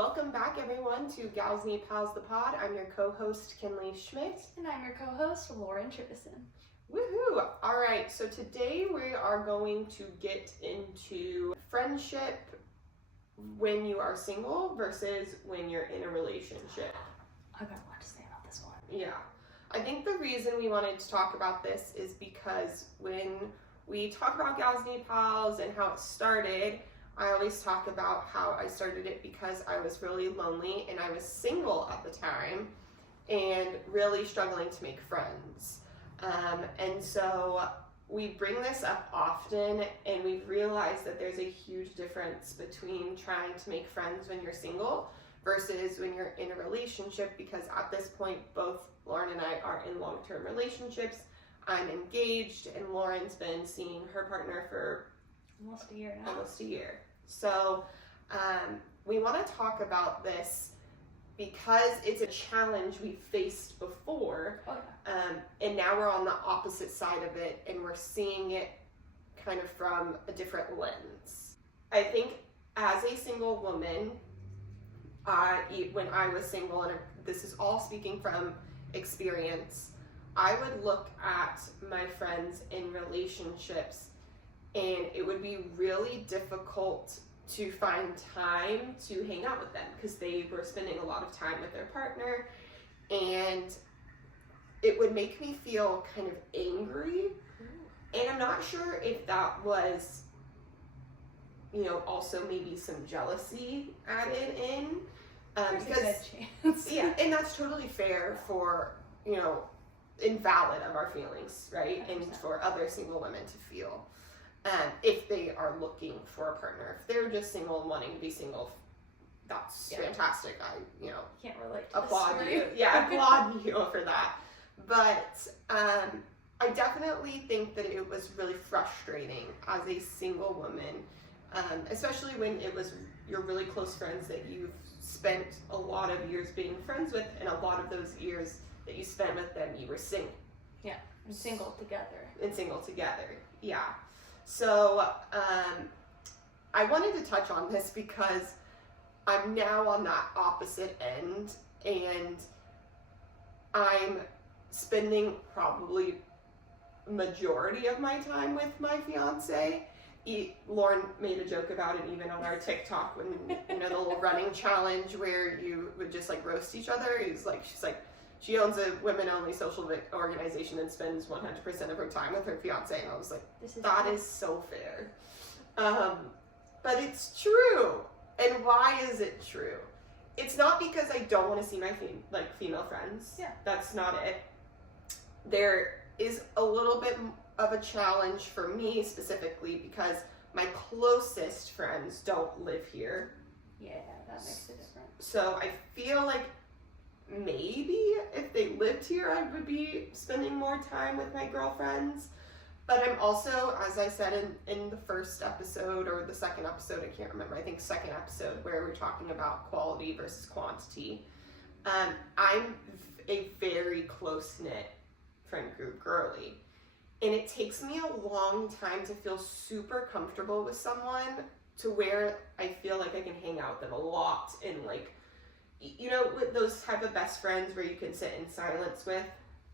welcome back everyone to Gals Need Pals the Pod. I'm your co-host Kinley Schmidt. And I'm your co-host Lauren Trivison. Woohoo! Alright, so today we are going to get into friendship when you are single versus when you're in a relationship. I've got a lot to say about this one. Yeah. I think the reason we wanted to talk about this is because when we talk about Gals Need Pals and how it started, I always talk about how I started it because I was really lonely and I was single at the time and really struggling to make friends. And so we bring this up often, and we've realized that there's a huge difference between trying to make friends when you're single versus when you're in a relationship, because at this point both Lauren and I are in long-term relationships. I'm engaged and Lauren's been seeing her partner for almost a year now. So we want to talk about this because it's a challenge we faced before. Oh, yeah. And now we're on the opposite side of it and we're seeing it kind of from a different lens. I think as a single woman, when I was single, and this is all speaking from experience, I would look at my friends in relationships and it would be really difficult to find time to hang out with them because they were spending a lot of time with their partner, and it would make me feel kind of angry. And I'm not sure if that was, also maybe some jealousy added in. There's because, a good chance. Yeah, and that's totally fair for, invalid of our feelings, right? 100%. And for other single women to feel. If they are looking for a partner. If they're just single and wanting to be single, that's fantastic. I, Can't relate to applaud this you. Yeah, applaud you for that. But I definitely think that it was really frustrating as a single woman, especially when it was your really close friends that you've spent a lot of years being friends with, and a lot of those years that you spent with them, you were single. Yeah, and single together. Yeah. So I wanted to touch on this because I'm now on that opposite end, and I'm spending probably majority of my time with my fiance. Lauren made a joke about it even on our TikTok when the little running challenge where you would just like roast each other. She's like, she owns a women-only social organization and spends 100% of her time with her fiance, and I was like, that is so fair. But it's true. And why is it true? It's not because I don't want to see my female friends. Yeah. That's not it. There is a little bit of a challenge for me specifically because my closest friends don't live here. Yeah, that makes a difference. So I feel like maybe if they lived here, I would be spending more time with my girlfriends. But I'm also, as I said in the first episode or the second episode, I can't remember, I think second episode, where we're talking about quality versus quantity. I'm a very close-knit friend group girly. And it takes me a long time to feel super comfortable with someone to where I feel like I can hang out with them a lot and with those type of best friends where you can sit in silence with.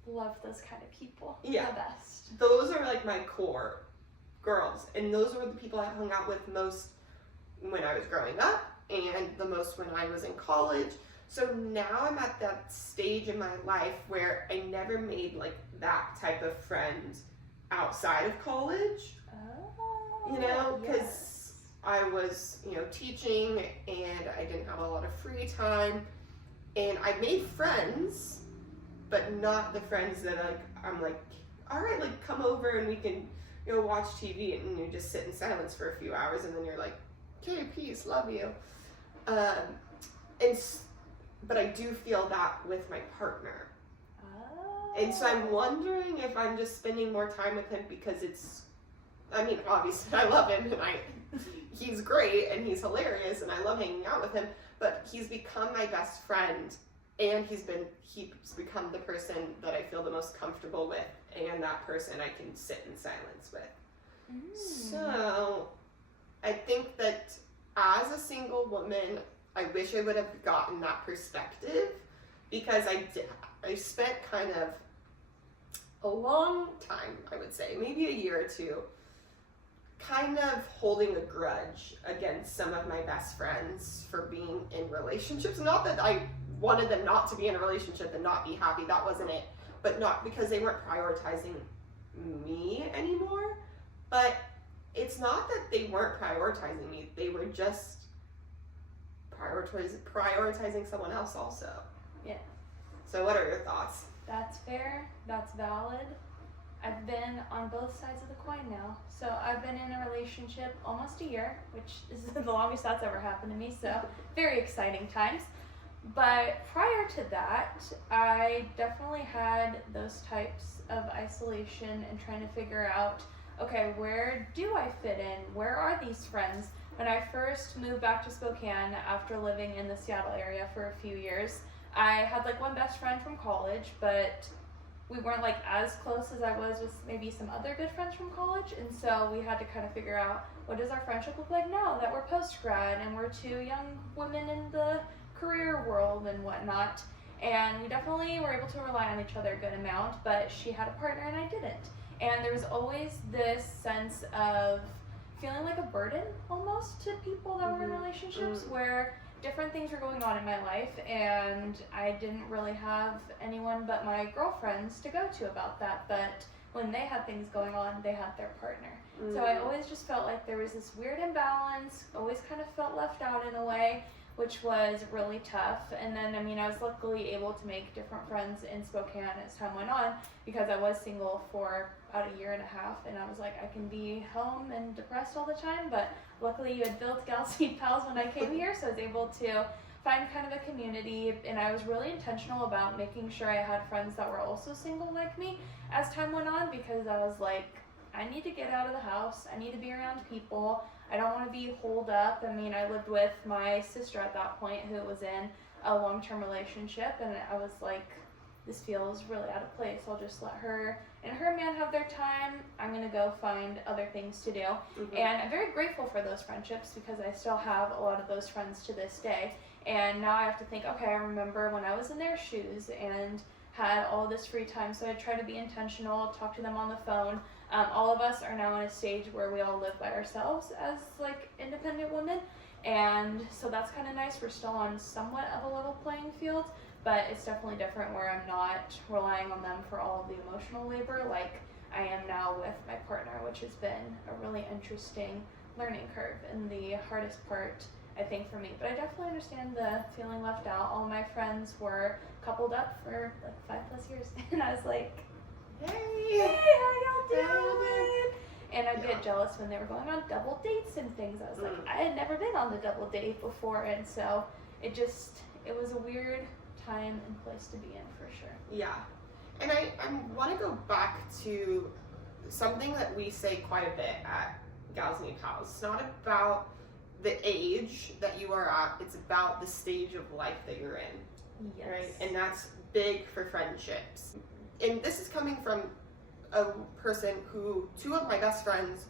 Love those kind of people. Yeah. The best. Those are like my core girls. And those were the people I hung out with most when I was growing up and the most when I was in college. So now I'm at that stage in my life where I never made like that type of friend outside of college. Oh. Because I was, teaching and I didn't have a lot of free time, and I made friends, but not the friends that I'm like, all right, come over and we can, watch TV, and you just sit in silence for a few hours, and then you're like, okay, peace, love you. But I do feel that with my partner. Oh. And so I'm wondering if I'm just spending more time with him because obviously I love him and he's great and he's hilarious and I love hanging out with him, but he's become my best friend and he's become the person that I feel the most comfortable with and that person I can sit in silence with. So I think that as a single woman, I wish I would have gotten that perspective, because I spent kind of a long time, I would say, maybe a year or two, kind of holding a grudge against some of my best friends for being in relationships. Not that I wanted them not to be in a relationship and not be happy, that wasn't it, but not because they weren't prioritizing me anymore. But it's not that they weren't prioritizing me, they were just prioritizing someone else also. Yeah. So what are your thoughts? That's fair. That's valid. I've been on both sides of the coin now. So I've been in a relationship almost a year, which is the longest that's ever happened to me. So very exciting times. But prior to that, I definitely had those types of isolation and trying to figure out, okay, where do I fit in? Where are these friends? When I first moved back to Spokane after living in the Seattle area for a few years, I had like one best friend from college, but we weren't like as close as I was with maybe some other good friends from college. And so we had to kind of figure out, what does our friendship look like now that we're post-grad and we're two young women in the career world and whatnot. And we definitely were able to rely on each other a good amount, but she had a partner and I didn't. And there was always this sense of feeling like a burden almost to people that were in relationships where different things were going on in my life and I didn't really have anyone but my girlfriends to go to about that. But when they had things going on, they had their partner. So I always just felt like there was this weird imbalance, always kind of felt left out in a way, which was really tough. And then, I mean, I was luckily able to make different friends in Spokane as time went on, because I was single for about a year and a half, and I was like, I can be home and depressed all the time, but luckily you had built Gal Seed Pals when I came here, so I was able to find kind of a community, and I was really intentional about making sure I had friends that were also single like me as time went on, because I was like, I need to get out of the house, I need to be around people, I don't want to be holed up. I mean, I lived with my sister at that point who was in a long-term relationship, and I was like, this feels really out of place. I'll just let her and her man have their time. I'm going to go find other things to do. And I'm very grateful for those friendships, because I still have a lot of those friends to this day. And now I have to think, okay, I remember when I was in their shoes and had all this free time, so I try to be intentional, talk to them on the phone. All of us are now in a stage where we all live by ourselves as like independent women, and so that's kind of nice. We're still on somewhat of a level playing field, but it's definitely different where I'm not relying on them for all of the emotional labor like I am now with my partner, which has been a really interesting learning curve and the hardest part, I think, for me. But I definitely understand the feeling left out. All my friends were coupled up for like 5+ years, and I was like, hey, how y'all doing? And I'd get jealous when they were going on double dates and things. I was like, I had never been on the double date before, and so it was a weird time and place to be in for sure. Yeah. And I want to go back to something that we say quite a bit at Gals Need Pals. It's not about the age that you are at, it's about the stage of life that you're in. Yes. Right? And that's big for friendships. And this is coming from a person who, 2 of my best friends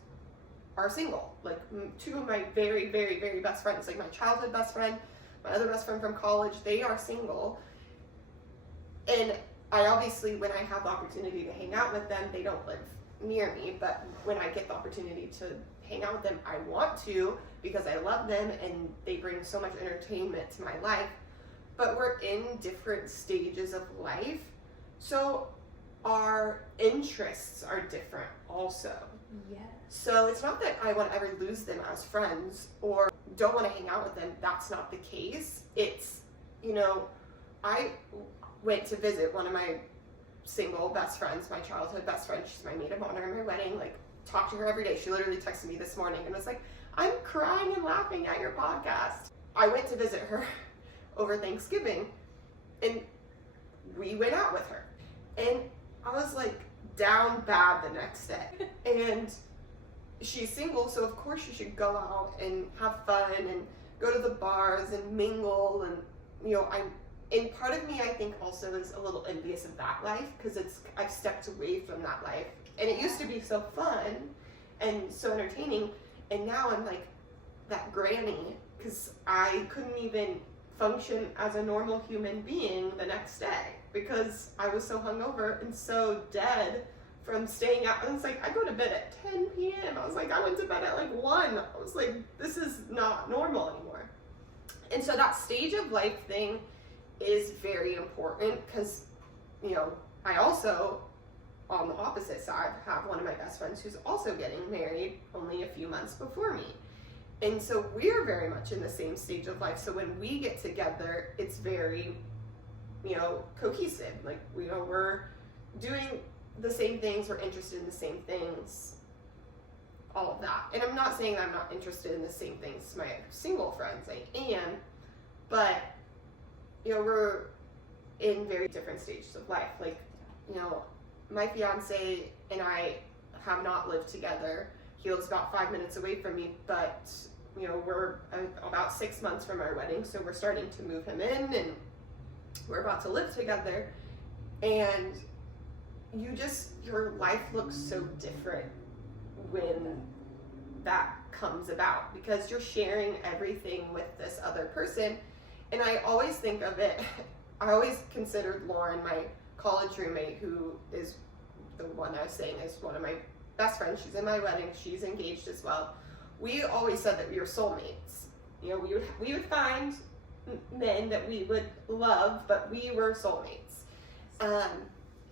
are single. Like 2 of my very, very, very best friends, like my childhood best friend, my other best friend from college, they are single. And I obviously, when I have the opportunity to hang out with them, they don't live near me, but when I get the opportunity to hang out with them, I want to, because I love them and they bring so much entertainment to my life. But we're in different stages of life, so our interests are different also. Yes. So it's not that I want to ever lose them as friends or don't want to hang out with them. That's not the case. It's, you know, I went to visit one of my single best friends, my childhood best friend. She's my maid of honor in my wedding. Like, talk to her every day. She literally texted me this morning and was like, I'm crying and laughing at your podcast. I went to visit her over Thanksgiving and we went out with her. And I was like down bad the next day. And she's single, so of course she should go out and have fun and go to the bars and mingle. And, you know, and part of me, I think, also is a little envious of that life, because I've stepped away from that life. And it used to be so fun and so entertaining. And now I'm like that granny because I couldn't even function as a normal human being the next day because I was so hungover and so dead from staying out. And it's like, I go to bed at 10 p.m. I was like, I went to bed at like 1. I was like, this is not normal anymore. And so that stage of life thing is very important because, you know, I also, on the opposite side, have one of my best friends who's also getting married only a few months before me. And so we're very much in the same stage of life. So when we get together, it's very, you know, cohesive. Like, you know, we're doing the same things, we're interested in the same things, all of that. And I'm not saying I'm not interested in the same things as my single friends, I am, but, you know, we're in very different stages of life. Like, you know, my fiance and I have not lived together. He lives about 5 minutes away from me, but, you know, we're about 6 months from our wedding, so we're starting to move him in, and we're about to live together. And your life looks so different when that comes about, because you're sharing everything with this other person. And I always think of it, I always considered Lauren, my college roommate, who is the one I was saying is one of my best friends. She's in my wedding, she's engaged as well. We always said that we were soulmates. You know, we would find men that we would love, but we were soulmates.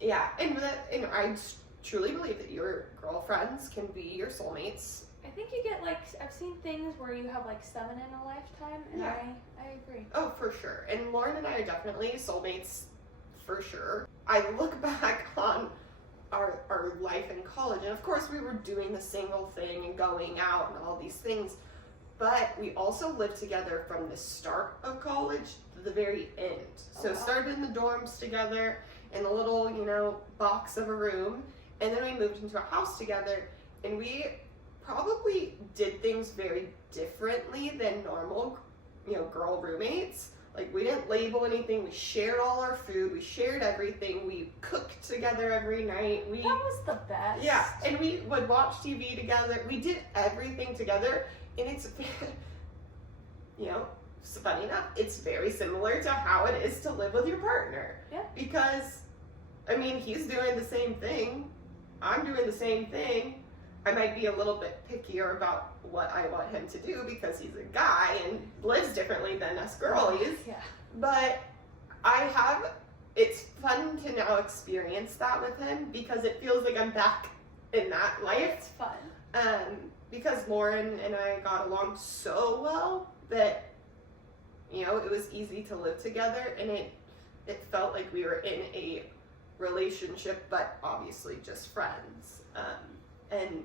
Yeah, and I truly believe that your girlfriends can be your soulmates. I think you get, like, I've seen things where you have like 7 in a lifetime, and yeah. I agree. Oh, for sure. And Lauren and I are definitely soulmates, for sure. I look back on our life in college, and of course we were doing the single thing and going out and all these things, but we also lived together from the start of college to the very end. So started in the dorms together in a little, you know, box of a room, and then we moved into a house together, and we probably did things very differently than normal, you know, girl roommates. Like, we didn't label anything. We shared all our food. We shared everything. We cooked together every night. That was the best. Yeah, and we would watch TV together. We did everything together, and it's, you know, it's funny enough, it's very similar to how it is to live with your partner. Yeah. Because, I mean, he's doing the same thing. I'm doing the same thing. I might be a little bit pickier about what I want him to do because he's a guy and lives differently than us girlies. Yeah. But it's fun to now experience that with him because it feels like I'm back in that life. It's fun. Because Lauren and I got along so well that, you know, it was easy to live together, and it felt like we were in a relationship, but obviously just friends. And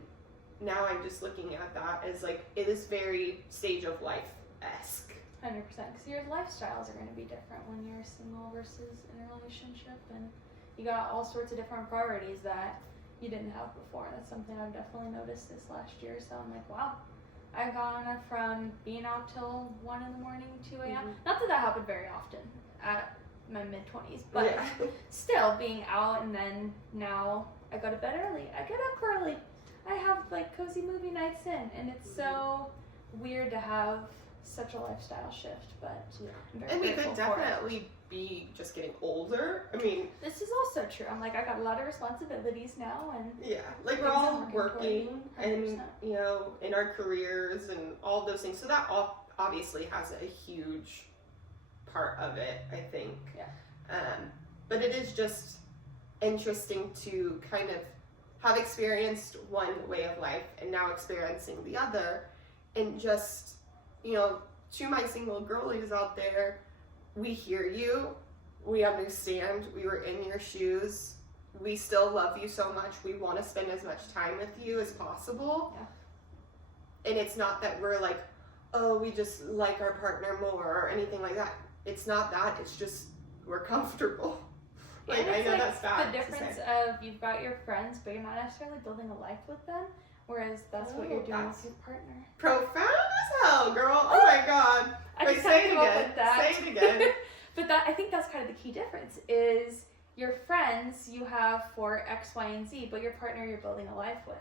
now I'm just looking at that as, like, it is very stage of life-esque. 100%, because your lifestyles are going to be different when you're single versus in a relationship, and you got all sorts of different priorities that you didn't have before. That's something I've definitely noticed this last year. So I'm like, wow, I've gone from being out till 1 in the morning, 2 a.m. Mm-hmm. Not that happened very often at my mid-20s, but yeah. still being out, and then now I go to bed early. I get up early. I have, like, cozy movie nights in, and it's so weird to have such a lifestyle shift, but yeah. I'm very And we grateful could definitely be just getting older. I mean, this is also true. I'm like, I got a lot of responsibilities now, and yeah, like, we're things all I'm working working and, you know, in our careers and all those things. So that obviously has a huge part of it, I think. Yeah. But it is just interesting to kind of have experienced one way of life and now experiencing the other, and just, you know, to my single girlies out there, we hear you, we understand, we were in your shoes, we still love you so much, we want to spend as much time with you as possible. Yeah. And it's not that we're like, oh, we just like our partner more or anything like that. It's not that, it's just we're comfortable. Like, I know, like, that's bad. The difference of you've got your friends, but you're not necessarily building a life with them, whereas that's what you're doing with your partner. Profound as hell, girl. Oh my god. Wait, say it again. Say it again. But I think that's kind of the key difference is your friends you have for X, Y, and Z, but your partner you're building a life with.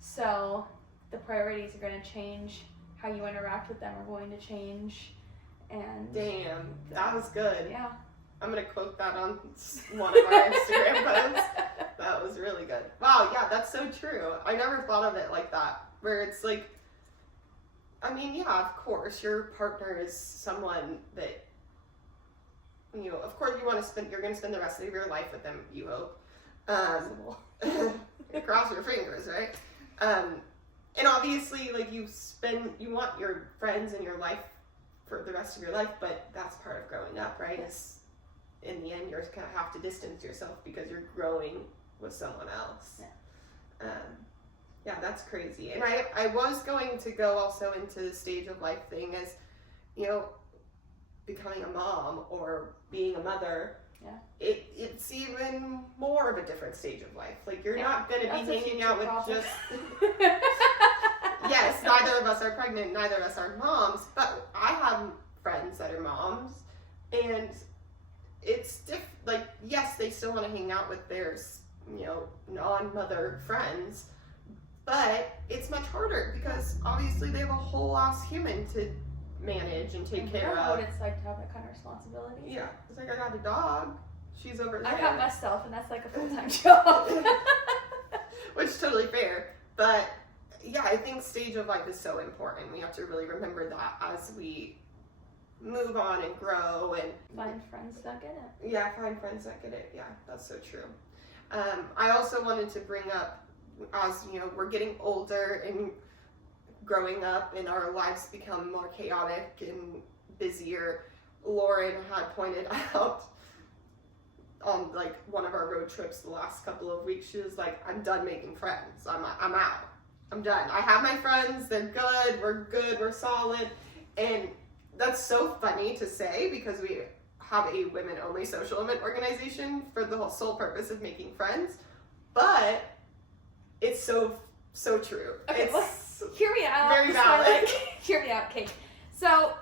So the priorities are going to change how you interact with them are going to change. And Damn, that was good. yeah. I'm gonna quote that on one of our Instagram posts. That was really good. Wow, yeah, that's so true. I never thought of it like that. Where it's like, I mean, yeah, of course, your partner is someone that, you know, of course you're gonna spend the rest of your life with them, you hope. Cross your fingers, right? And obviously, like, you want your friends in your life for the rest of your life, but that's part of growing up, right? Is in the end, you're gonna have to distance yourself because you're growing with someone else. Yeah. Yeah, that's crazy. And I was going to go also into the stage of life thing as, you know, becoming a mom or being a mother. Yeah. It's even more of a different stage of life. Like, you're not going to be hanging out with just... Yes, neither of us are pregnant, neither of us are moms, but I have friends that are moms, and it's like, yes, they still want to hang out with their, you know, non-mother friends, but it's much harder because obviously they have a whole ass human to manage and take care of. I know what it's like to have that kind of responsibility. Yeah, it's like, I got a dog, she's over there. I got myself, and that's like a full-time job. Which is totally fair, but yeah, I think stage of life is so important. We have to really remember that as we move on and grow and find friends that get it. Yeah, find friends that get it. Yeah, that's so true. I also wanted to bring up, as you know, we're getting older and growing up and our lives become more chaotic and busier. Lauren had pointed out on like one of our road trips the last couple of weeks, she was like, I'm done making friends. I'm out. I'm done. I have my friends. They're good. We're solid. And that's so funny to say because we have a women-only social event organization for the whole sole purpose of making friends. But it's so true. Okay, well, hear me out. Very valid. Hear me out, Kate. So,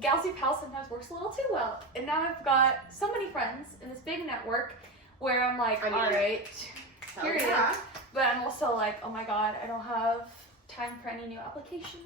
Galsy Pal sometimes works a little too well. And now I've got so many friends in this big network where I'm like, all right, here it is. But I'm also like, oh my god, I don't have time for any new applications.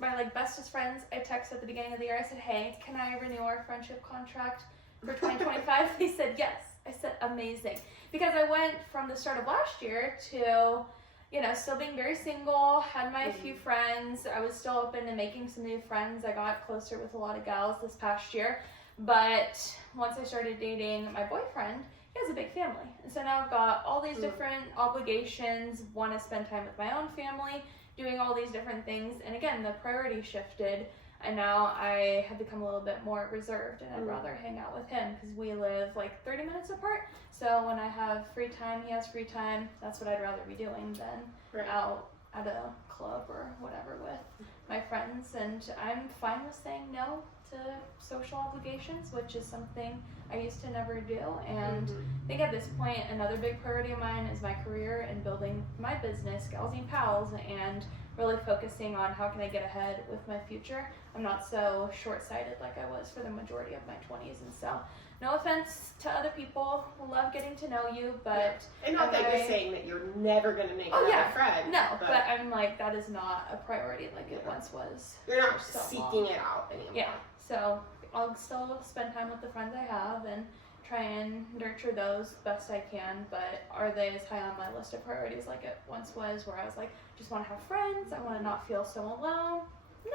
My like bestest friends, I texted at the beginning of the year. I said, hey, can I renew our friendship contract for 2025? They said yes. I said amazing, because I went from the start of last year to, you know, still being very single, had my few friends. I was still open to making some new friends. I got closer with a lot of gals this past year, but once I started dating my boyfriend, he has a big family, and so now I've got all these different obligations. Want to spend time with my own family, doing all these different things, and again, the priority shifted, and now I have become a little bit more reserved, and I'd rather hang out with him because we live like 30 minutes apart. So when I have free time, he has free time. That's what I'd rather be doing than out at a club or whatever with my friends. And I'm fine with saying no to social obligations, which is something I used to never do. And I think at this point, another big priority of mine is my career and building my business, Galsy Pals, and really focusing on how can I get ahead with my future. I'm not so short-sighted like I was for the majority of my 20s, and so no offense to other people, love getting to know you, but and not that you're saying that you're never going to make another friend. No, but I'm like, that is not a priority like it once was. You're not seeking it out anymore. Yeah, so I'll still spend time with the friends I have and try and nurture those best I can, but are they as high on my list of priorities like it once was, where I was like, just want to have friends, I want to not feel so alone?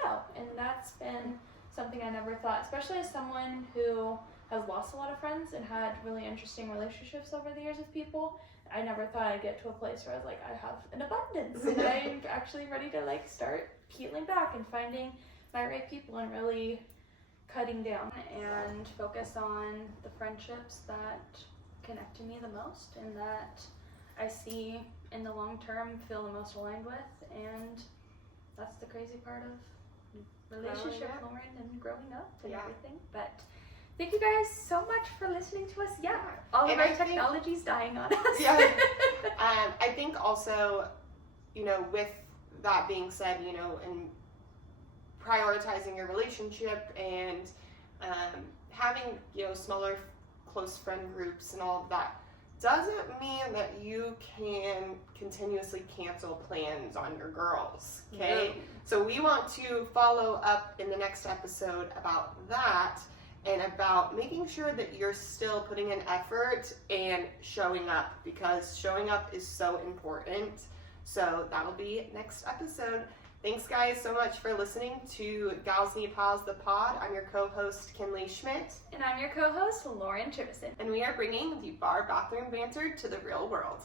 No, and that's been something I never thought, especially as someone who has lost a lot of friends and had really interesting relationships over the years with people. I never thought I'd get to a place where I was like, I have an abundance and I'm actually ready to like start peeling back and finding my right people and really cutting down and focus on the friendships that connect to me the most and that I see in the long term feel the most aligned with. And that's the crazy part of relationship, Lauren, and growing up and everything. But thank you guys so much for listening to us. All of our technology's dying on us. I think also, you know, with that being said, you know, and prioritizing your relationship and having, you know, smaller close friend groups and all of that, doesn't mean that you can continuously cancel plans on your girls, okay? No. So we want to follow up in the next episode about that and about making sure that you're still putting in effort and showing up, because showing up is so important. So that'll be next episode. Thanks guys so much for listening to Gals Need Pals the Pod. I'm your co-host Kinley Schmidt. And I'm your co-host, Lauren Trivison. And we are bringing the bar bathroom banter to the real world.